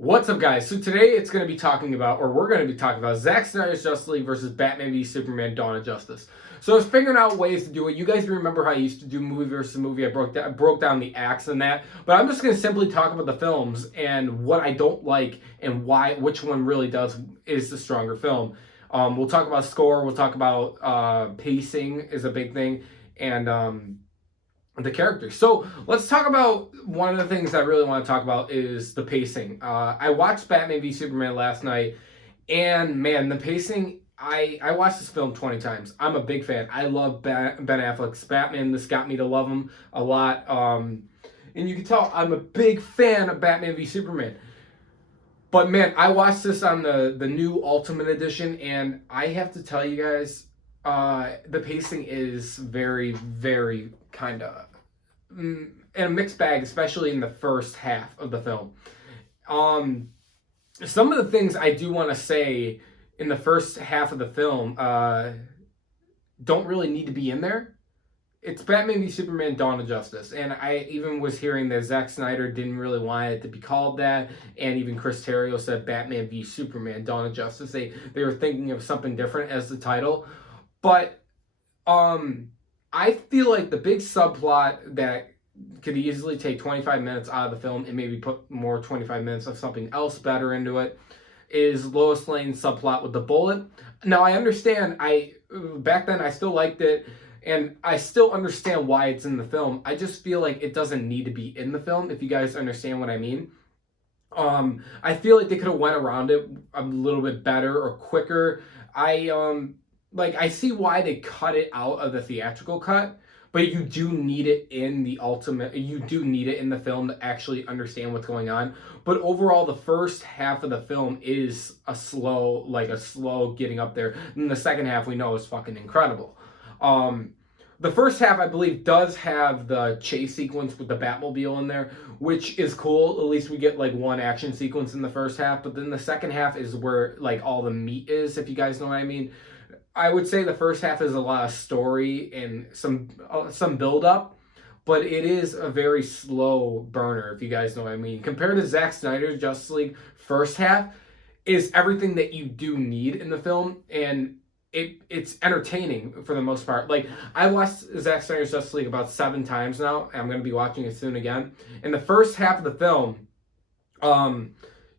What's up, guys? So today we're going to be talking about Zack Snyder's Justice League versus Batman v Superman: Dawn of Justice. So I was figuring out ways to do it. You guys remember how I used to do movie versus movie? I broke down the acts and that, but I'm just going to simply talk about the films and what I don't like and which one really is the stronger film. We'll talk about score. We'll talk about pacing is a big thing, and the characters. So let's talk about one of the things I really want to talk about is the pacing. I watched Batman v Superman last night, and man, the pacing. I watched this film 20 times. I'm a big fan. I love Ben Affleck's Batman. This got me to love him a lot. And you can tell I'm a big fan of Batman v Superman. But man, I watched this on the new Ultimate Edition, and I have to tell you guys, the pacing is very, very kind of in a mixed bag, especially in the first half of the film. Um, some of the things I do want to say in the first half of the film don't really need to be in there. It's Batman v Superman: Dawn of Justice, and I even was hearing that Zack Snyder didn't really want it to be called that, and even Chris Terrio said Batman v Superman: Dawn of Justice. They were thinking of something different as the title, but I feel like the big subplot that could easily take 25 minutes out of the film and maybe put more 25 minutes of something else better into it is Lois Lane's subplot with the bullet. Now I understand, back then I still liked it and I still understand why it's in the film. I just feel like it doesn't need to be in the film, if you guys understand what I mean. I feel like they could have went around it a little bit better or quicker. I see why they cut it out of the theatrical cut, but you do need it in the ultimate. You do need it in the film to actually understand what's going on. But overall, the first half of the film is a slow getting up there. And the second half we know is fucking incredible. The first half, I believe, does have the chase sequence with the Batmobile in there, which is cool. At least we get like one action sequence in the first half, but then the second half is where like all the meat is, if you guys know what I mean. I would say the first half is a lot of story and some build up, but it is a very slow burner, if you guys know what I mean. Compared to Zack Snyder's Justice League, first half is everything that you do need in the film, and it's entertaining for the most part. Like, I watched Zack Snyder's Justice League about 7 times now, and I'm going to be watching it soon again. In the first half of the film,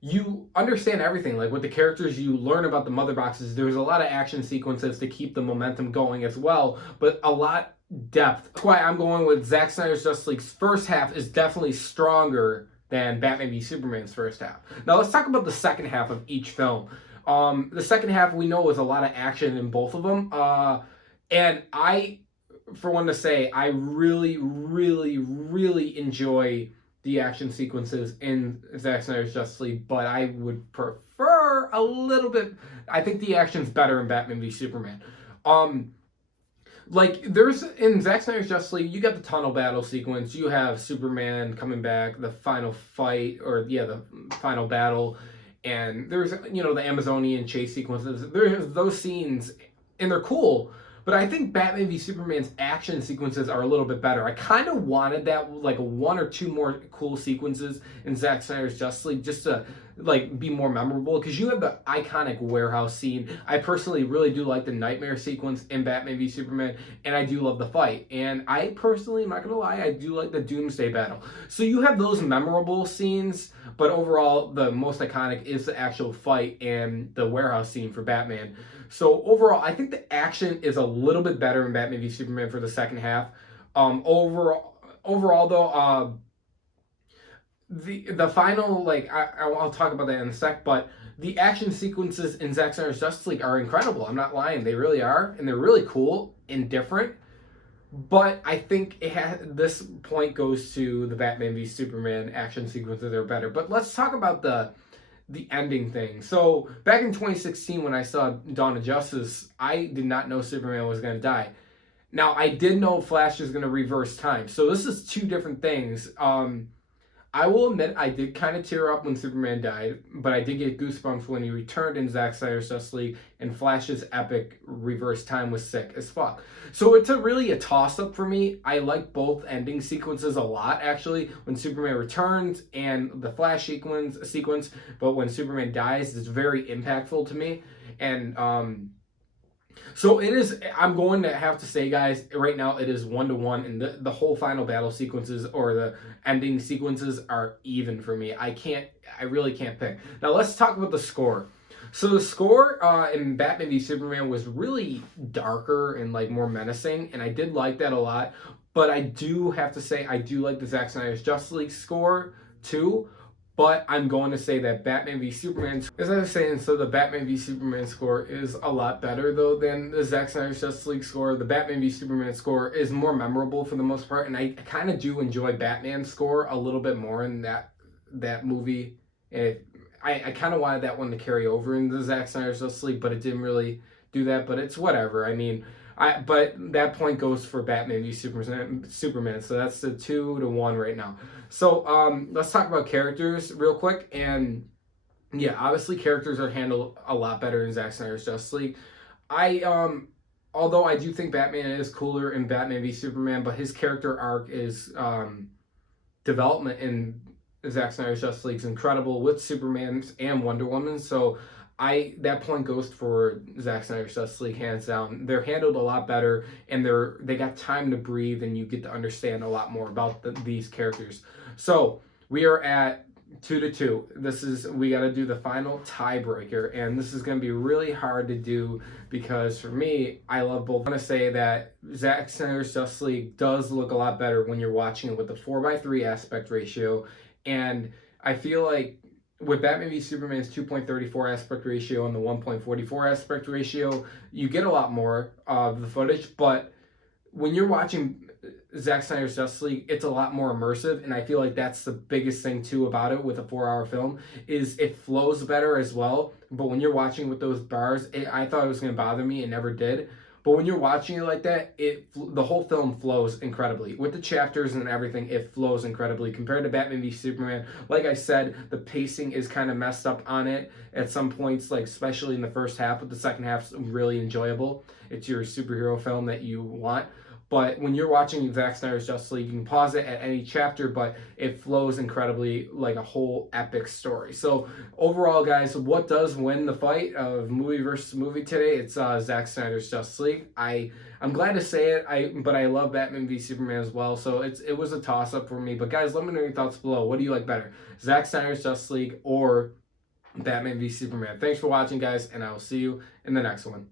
you understand everything. Like, with the characters, you learn about the mother boxes. There's a lot of action sequences to keep the momentum going as well, but a lot depth. That's why I'm going with Zack Snyder's Justice League's first half is definitely stronger than Batman v Superman's first half. Now let's talk about the second half of each film. The second half we know is a lot of action in both of them. And I, for one to say, I really, really, really enjoy the action sequences in Zack Snyder's Justice League, but I would prefer a little bit. I think the action's better in Batman v Superman. There's in Zack Snyder's Justice League, you got the tunnel battle sequence. You have Superman coming back, the final fight, the final battle, and there's the Amazonian chase sequences. There's those scenes, and they're cool. But I think Batman v Superman's action sequences are a little bit better. I kind of wanted that, like, 1 or 2 more cool sequences in Zack Snyder's Justice League just to, like, be more memorable. Because you have the iconic warehouse scene. I personally really do like the nightmare sequence in Batman v Superman. And I do love the fight. And I personally, I'm not going to lie, I do like the Doomsday battle. So you have those memorable scenes. But overall, the most iconic is the actual fight and the warehouse scene for Batman. So overall, I think the action is a little bit better in Batman v Superman for the second half. Overall though, the final, like, I'll talk about that in a sec, but the action sequences in Zack Snyder's Justice League are incredible. I'm not lying, they really are, and they're really cool and different. But I think this point goes to the Batman v Superman action sequences are better. But let's talk about the ending thing. So back in 2016 when I saw Dawn of Justice, I did not know Superman was going to die. Now I did know Flash is going to reverse time. So this is 2 different things. I will admit I did kind of tear up when Superman died, but I did get goosebumps when he returned in Zack Snyder's Justice League, and Flash's epic reverse time was sick as fuck. So it's really a toss up for me. I like both ending sequences a lot, actually, when Superman returns and the Flash sequence, but when Superman dies, it's very impactful to me. And so it is. I'm going to have to say, guys, right now it is 1-1, and the whole final battle sequences or the ending sequences are even for me. I really can't pick. Now let's talk about the score. So the score in Batman v Superman was really darker and like more menacing, and I did like that a lot. But I do have to say I do like the Zack Snyder's Justice League score too. But I'm going to say that Batman v Superman, as I was saying, so the Batman v Superman score is a lot better though than the Zack Snyder's Justice League score. The Batman v Superman score is more memorable for the most part, and I kind of do enjoy Batman's score a little bit more in that movie. And I kind of wanted that one to carry over in the Zack Snyder's Justice League, but it didn't really do that. But it's whatever. I mean, but that point goes for Batman v Superman. So that's the 2-1 right now. So let's talk about characters real quick. And yeah, obviously characters are handled a lot better in Zack Snyder's Justice League. Although I do think Batman is cooler in Batman v Superman, but his character arc is development in Zack Snyder's Justice League is incredible with Superman and Wonder Woman. So that point goes for Zack Snyder's Justice League hands down. They're handled a lot better, and they got time to breathe, and you get to understand a lot more about these characters. So we are at 2-2. We got to do the final tiebreaker, and this is going to be really hard to do because for me, I love both. I want to say that Zack Snyder's Justice League does look a lot better when you're watching it with the 4:3 aspect ratio, and I feel like with Batman v Superman's 2.34 aspect ratio and the 1.44 aspect ratio, you get a lot more of the footage. But when you're watching Zack Snyder's Justice League, it's a lot more immersive, and I feel like that's the biggest thing too about it with a 4-hour film is it flows better as well. But when you're watching with those bars, I thought it was going to bother me. It never did. But when you're watching it like that, the whole film flows incredibly. With the chapters and everything, it flows incredibly. Compared to Batman v Superman, like I said, the pacing is kind of messed up on it at some points, like especially in the first half, but the second half's really enjoyable. It's your superhero film that you want. But when you're watching Zack Snyder's Justice League, you can pause it at any chapter, but it flows incredibly like a whole epic story. So overall, guys, what does win the fight of movie versus movie today? It's Zack Snyder's Justice League. I'm glad to say it, but I love Batman v Superman as well. So it was a toss-up for me. But guys, let me know your thoughts below. What do you like better, Zack Snyder's Justice League or Batman v Superman? Thanks for watching, guys, and I will see you in the next one.